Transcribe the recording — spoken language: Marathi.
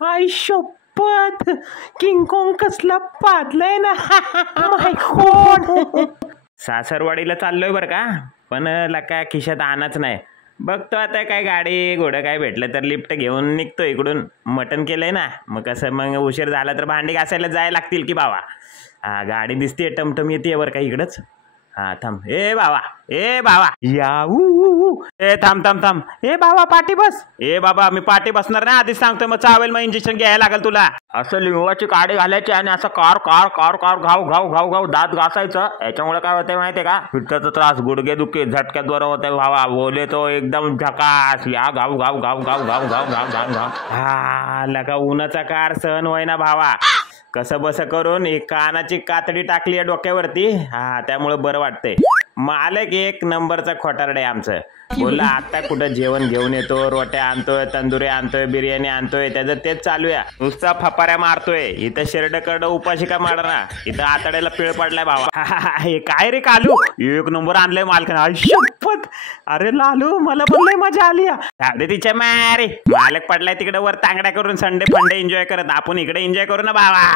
आई शपथ, किंगकॉंग कसला पादलाय ना. माय गॉड. सासरवाडीला चाललोय बरं का, पण लका खिशात आणाच नाही. बघतो आता काय गाडी घोडं काय भेटलं तर लिफ्ट घेऊन निघतो इकडून. मटण केलंय ना, मग कसं मग उशीर झाला तर भांडी घासायला जायला लागतील की बाबा. हा गाडी दिसते टमटम येते बरं का इकडंच. हा थांब, ए बाबा, ए बाबा या. ए थांब थांब थांब, ए बाबा पाठी बस. ए बाबा मी पाठी बसणार नाही, आधीच सांगतोय. मग चावेल, मग इंजेक्शन घ्यायला लागेल तुला. असं लिंबाची काडी घालायची आणि असं कार कार कार कार घाव घाव घाव घाव दात घासायचं. याच्यामुळे काय होतंय माहितीये का, पित्ताचा त्रास, गुडघे दुखे, झटक्यात बरं होतंय भावा. बोले तो एकदम झकास. या घाव घाव घाव घाव घाव घाव घाव घाव घाव. हा लगा उन्हाचा कार सहन होईना भावा. कसं बस करून एक कानाची कातडी टाकली आहे डोक्यावरती. हा त्यामुळे बरं वाटतंय. मालक एक नंबरचा खोटारडे आमचं. बोलला आता कुठं जेवण घेऊन येतो, रोट्या आणतोय, तंदुरी आणतोय, बिर्याणी आणतोय, त्याचं तेच चालू आहे. नुसता फपाऱ्या मारतोय. इथं शेरड करड उपाशी का मारणार, इथं आतड्याला पिळ पडलाय भावा. हे काय रे कालू, एक नंबर आणलंय मालकाने. शपथ, अरे लालू मला पण लय मजा आली. अरे तिच्या मारे, मालक पडलाय तिकडे वर तांगड्या करून संडे फंडे एन्जॉय करत. आपण इकडे एन्जॉय करू ना बाबा.